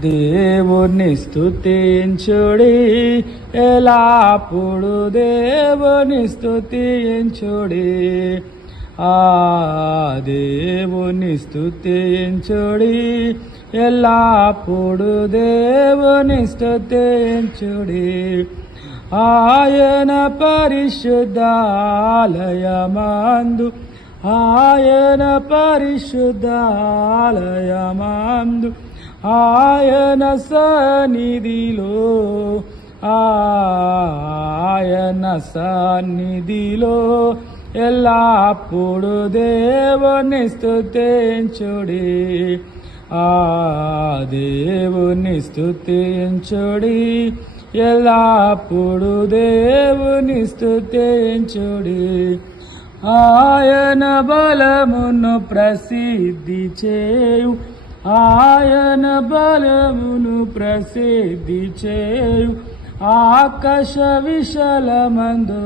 దేవుని స్తుతించుడి, ఎల్లప్పుడు దేవుని స్తుతించుడి. దేవుని స్తుతించుడి, ఎల్లప్పుడు దేవుని స్తుతించుడి. ఆయన పరిశుద్ధాలయమందు, ఆయన పరిశుద్ధాలయమందు, ఆయన సన్నిధిలో, ఆయన సన్నిధిలో ఎల్లప్పుడు దేవుని స్తుతించుడి. దేవుని స్తుతించుడి, ఎల్లప్పుడు దేవుని స్తుతించుడి. ఆయన బలమును ప్రసిద్ధి చేయు, ఆయన బలమును ప్రసిద్ధి చేయు. ఆకాశ విశాలమందు,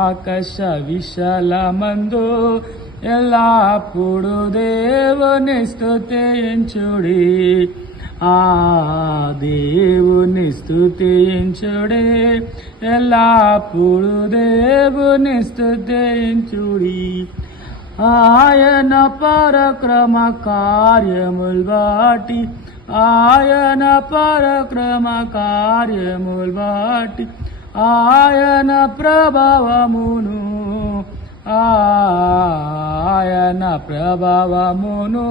ఆకాశ విశాలమందు ఎల్లప్పుడు దేవుని స్తుతించుడి. దేవుని స్తుతించుడి, ఎల్లప్పుడు దేవుని స్తుతించుడి. ఆయన పరక్రమ కార్యముల్ బాటి, ఆయన పరక్రమ కార్యముల్ బాటి, ఆయన ప్రభావమును, ఆయన ప్రభావమును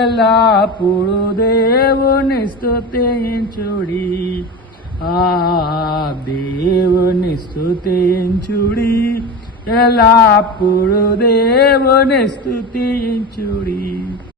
ఎల్లప్పుడు దేవుని స్తుతించుడి. దేవుని స్తుతించుడి, ఎల్లప్పుడు దేవుని స్తుతించుడి.